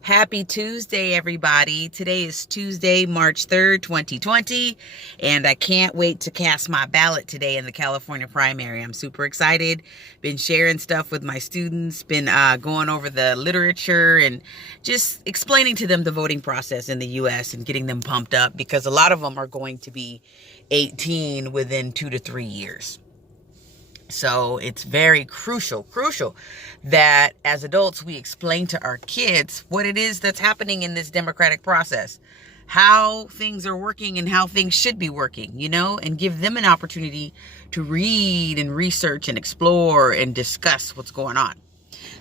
Happy Tuesday, everybody. Today is Tuesday, March 3rd, 2020, and I can't wait to cast my ballot today in the California primary. I'm super excited. Been sharing stuff with my students, been going over the literature and just explaining to them the voting process in the U.S. and getting them pumped up because a lot of them are going to be 18 within 2 to 3 years. So it's very crucial that as adults, we explain to our kids what it is that's happening in this democratic process, how things are working and how things should be working, and give them an opportunity to read and research and explore and discuss what's going on.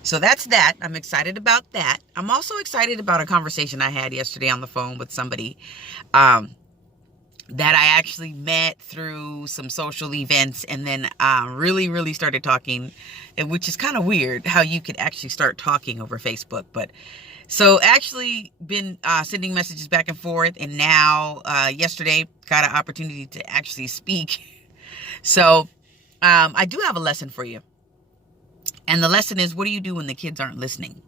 So that's that. I'm excited about that. I'm also excited about a conversation I had yesterday on the phone with somebody, that I actually met through some social events and then really started talking, which is kind of weird how you could actually start talking over Facebook. But so actually been sending messages back and forth, and now yesterday got an opportunity to actually speak. So I do have a lesson for you. And the lesson is, what do you do when the kids aren't listening?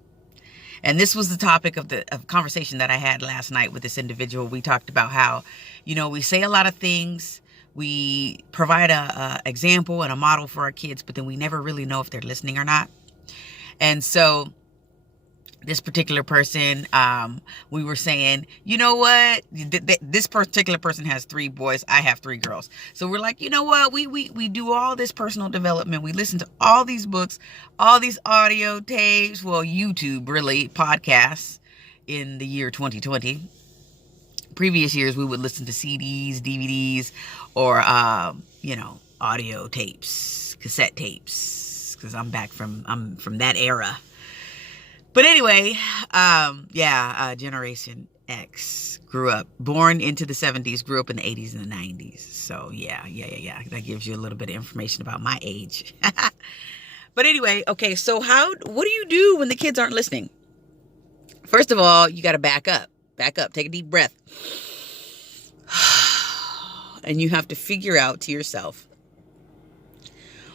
And this was the topic of conversation that I had last night with this individual. We talked about how, we say a lot of things. We provide a example and a model for our kids, but then we never really know if they're listening or not. And so this particular person, we were saying, you know what? This particular person has 3 boys. I have 3 girls. So we're like, you know what? We do all this personal development. We listen to all these books, all these audio tapes, YouTube, really, podcasts in the year 2020. Previous years, we would listen to CDs, DVDs, or, audio tapes, cassette tapes, because I'm from that era. But anyway, Generation X grew up, born into the 70s, grew up in the 80s and the 90s. So yeah. That gives you a little bit of information about my age. But anyway, okay, so what do you do when the kids aren't listening? First of all, you got to back up, take a deep breath. And you have to figure out to yourself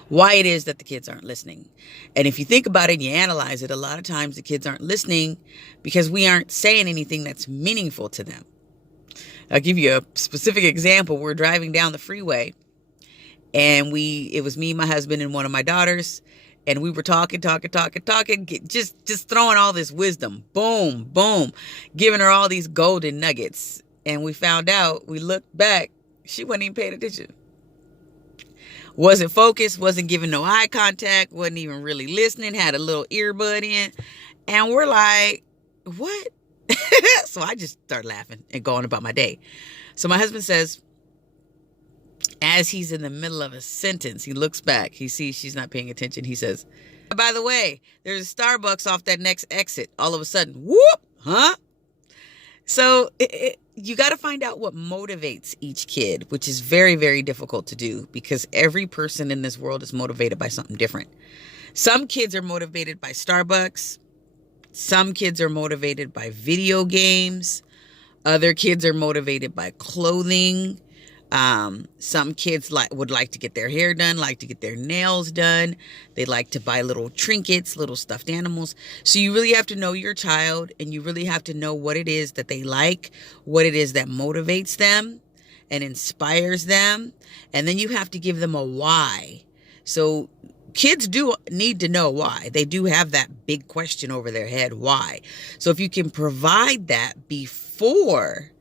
why it is that the kids aren't listening. And if you think about it and you analyze it, a lot of times the kids aren't listening because we aren't saying anything that's meaningful to them. I'll give you a specific example. We're driving down the freeway, and it was me, my husband, and one of my daughters, and we were talking, just throwing all this wisdom, boom, giving her all these golden nuggets. And we found out, we looked back, she wasn't even paying attention. Wasn't focused, wasn't giving no eye contact, wasn't even really listening, had a little earbud in. And we're like, what? So I just start laughing and going about my day. So my husband says, as he's in the middle of a sentence, he looks back, he sees she's not paying attention. He says, by the way, there's a Starbucks off that next exit. All of a sudden, whoop, huh? So you got to find out what motivates each kid, which is very, very difficult to do because every person in this world is motivated by something different. Some kids are motivated by Starbucks. Some kids are motivated by video games. Other kids are motivated by clothing. Some kids would like to get their hair done, like to get their nails done. They like to buy little trinkets, little stuffed animals. So you really have to know your child, and you really have to know what it is that they like, what it is that motivates them and inspires them. And then you have to give them a why. So kids do need to know why. They do have that big question over their head, why? So if you can provide that before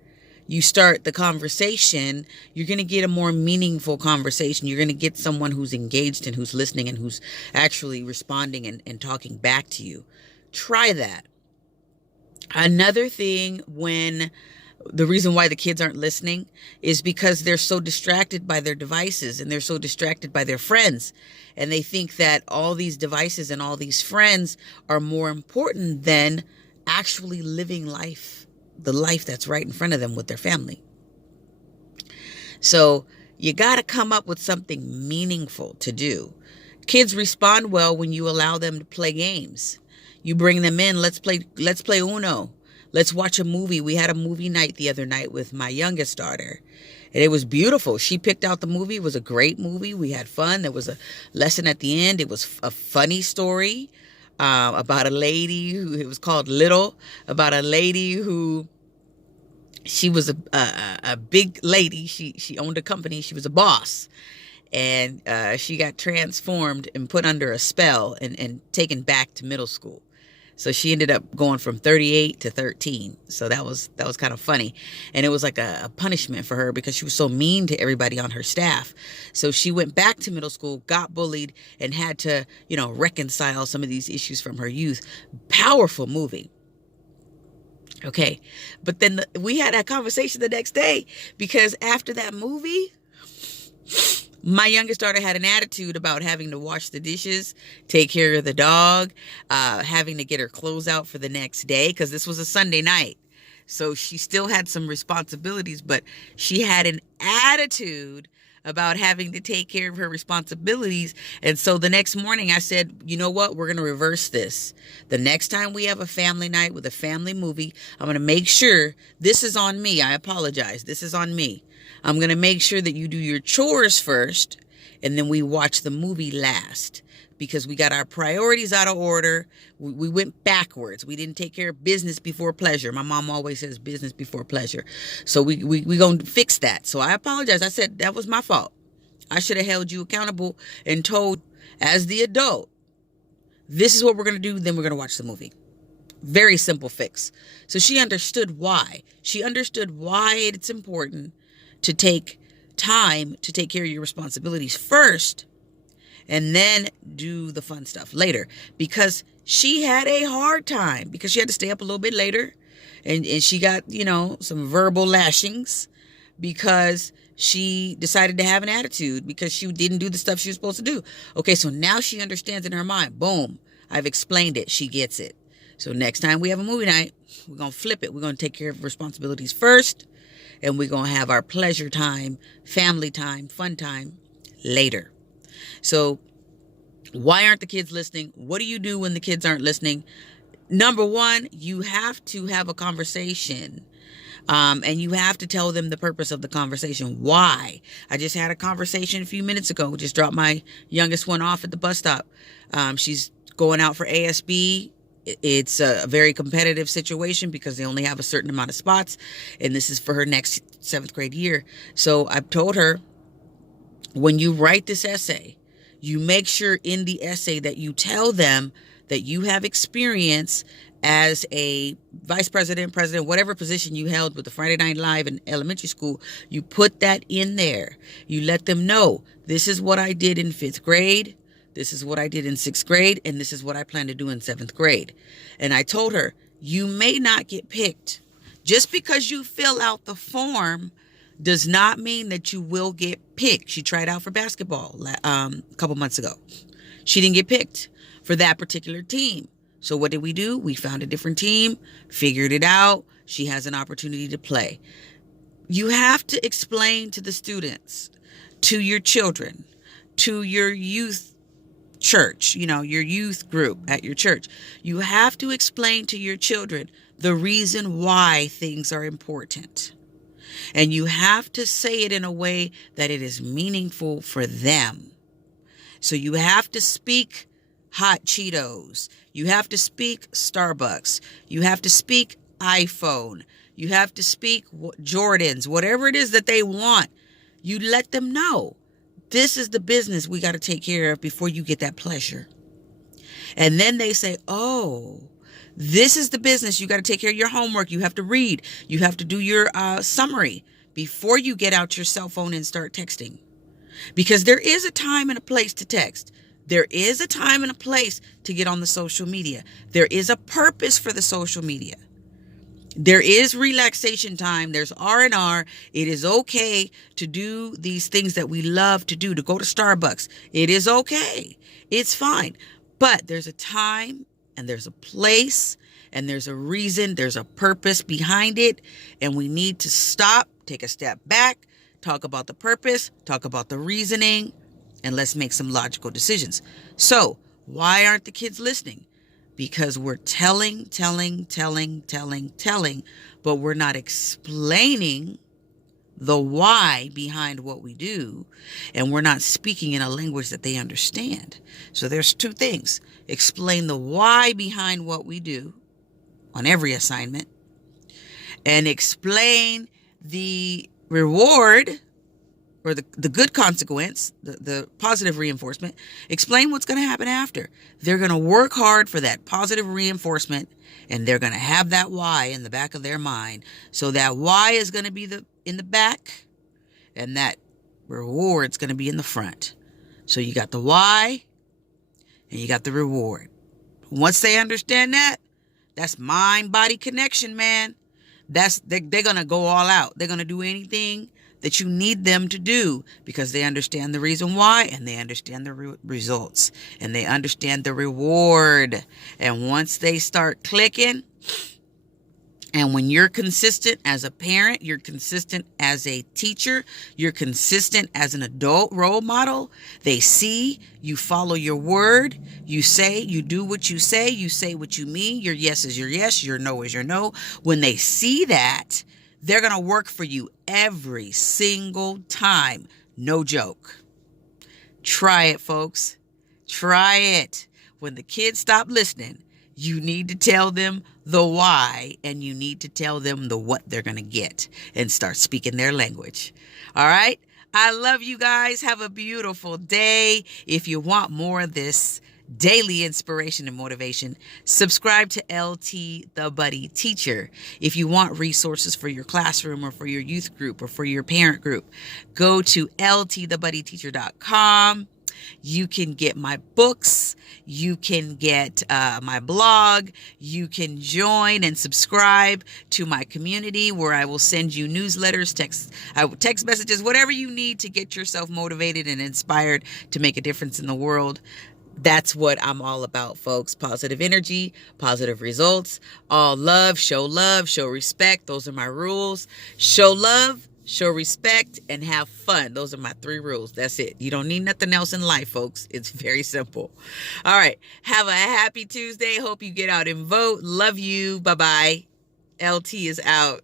you start the conversation, you're going to get a more meaningful conversation. You're going to get someone who's engaged and who's listening and who's actually responding and talking back to you. Try that. Another thing, the reason why the kids aren't listening is because they're so distracted by their devices and they're so distracted by their friends. And they think that all these devices and all these friends are more important than actually living life. The life that's right in front of them with their family. So you got to come up with something meaningful to do. Kids respond well when you allow them to play games. You bring them in, let's play Uno. Let's watch a movie. We had a movie night the other night with my youngest daughter, and it was beautiful. She picked out the movie. It was a great movie. We had fun. There was a lesson at the end. It was a funny story. about a lady who, it was called Little, about a lady who, she was a big lady. She owned a company. She was a boss. And she got transformed and put under a spell and taken back to middle school. So she ended up going from 38 to 13. So that was kind of funny. And it was like a punishment for her because she was so mean to everybody on her staff. So she went back to middle school, got bullied, and had to, reconcile some of these issues from her youth. Powerful movie. Okay. But then we had that conversation the next day because after that movie, my youngest daughter had an attitude about having to wash the dishes, take care of the dog, having to get her clothes out for the next day because this was a Sunday night. So she still had some responsibilities, but she had an attitude about having to take care of her responsibilities. And so the next morning I said, you know what? We're going to reverse this. The next time we have a family night with a family movie, I'm going to make sure this is on me. I apologize. This is on me. I'm going to make sure that you do your chores first and then we watch the movie last because we got our priorities out of order. We went backwards. We didn't take care of business before pleasure. My mom always says business before pleasure. So we going to fix that. So I apologize. I said that was my fault. I should have held you accountable and told as the adult, this is what we're going to do. Then we're going to watch the movie. Very simple fix. So she understood why. She understood why it's important to take time to take care of your responsibilities first and then do the fun stuff later, because she had a hard time because she had to stay up a little bit later and she got, some verbal lashings because she decided to have an attitude because she didn't do the stuff she was supposed to do. Okay, so now she understands in her mind. Boom, I've explained it. She gets it. So next time we have a movie night, we're going to flip it. We're going to take care of responsibilities first. And we're going to have our pleasure time, family time, fun time later. So why aren't the kids listening? What do you do when the kids aren't listening? Number one, you have to have a conversation. And you have to tell them the purpose of the conversation. Why? I just had a conversation a few minutes ago. Just dropped my youngest one off at the bus stop. She's going out for ASB. It's a very competitive situation because they only have a certain amount of spots. And this is for her next 7th grade year. So I've told her, when you write this essay, you make sure in the essay that you tell them that you have experience as a vice president, president, whatever position you held with the Friday Night Live in elementary school. You put that in there. You let them know, this is what I did in 5th grade. This is what I did in 6th grade, and this is what I plan to do in 7th grade. And I told her, you may not get picked. Just because you fill out the form does not mean that you will get picked. She tried out for basketball a couple months ago. She didn't get picked for that particular team. So what did we do? We found a different team, figured it out. She has an opportunity to play. You have to explain to the students, to your children, to your youth church, your youth group at your church. You have to explain to your children the reason why things are important. And you have to say it in a way that it is meaningful for them. So you have to speak hot Cheetos. You have to speak Starbucks. You have to speak iPhone. You have to speak Jordans, whatever it is that they want. You let them know. This is the business we got to take care of before you get that pleasure. And then they say, oh, this is the business. You got to take care of your homework. You have to read. You have to do your summary before you get out your cell phone and start texting. Because there is a time and a place to text. There is a time and a place to get on the social media. There is a purpose for the social media. There is relaxation time. There's R&R. It is okay to do these things that we love to do, to go to Starbucks. It is okay. It's fine. But there's a time and there's a place and there's a reason. There's a purpose behind it. And we need to stop, take a step back, talk about the purpose, talk about the reasoning, and let's make some logical decisions. So why aren't the kids listening? Because we're telling, but we're not explaining the why behind what we do, and we're not speaking in a language that they understand. So there's two things. Explain the why behind what we do on every assignment, and explain the reward or the good consequence, the positive reinforcement. Explain what's going to happen after. They're going to work hard for that positive reinforcement, and they're going to have that why in the back of their mind. So that why is going to be in the back, and that reward's going to be in the front. So you got the why and you got the reward. Once they understand that, that's mind-body connection, man. They're going to go all out. They're going to do anything that you need them to do because they understand the reason why, and they understand the results, and they understand the reward. And once they start clicking, and when you're consistent as a parent, you're consistent as a teacher, you're consistent as an adult role model, they see you follow your word, you do what you say what you mean, your yes is your yes, your no is your no. When they see that, they're going to work for you every single time. No joke. Try it, folks. Try it. When the kids stop listening, you need to tell them the why, and you need to tell them the what they're going to get, and start speaking their language. All right? I love you guys. Have a beautiful day. If you want more of this daily inspiration and motivation, subscribe to LT the Buddy Teacher. If you want resources for your classroom or for your youth group or for your parent group, go to ltthebuddyteacher.com. You can get my books. You can get my blog. You can join and subscribe to my community where I will send you newsletters, text messages, whatever you need to get yourself motivated and inspired to make a difference in the world. That's what I'm all about, folks. Positive energy, positive results, all love, show respect. Those are my rules. Show love, show respect, and have fun. Those are my 3 rules. That's it. You don't need nothing else in life, folks. It's very simple. All right. Have a happy Tuesday. Hope you get out and vote. Love you. Bye-bye. LT is out.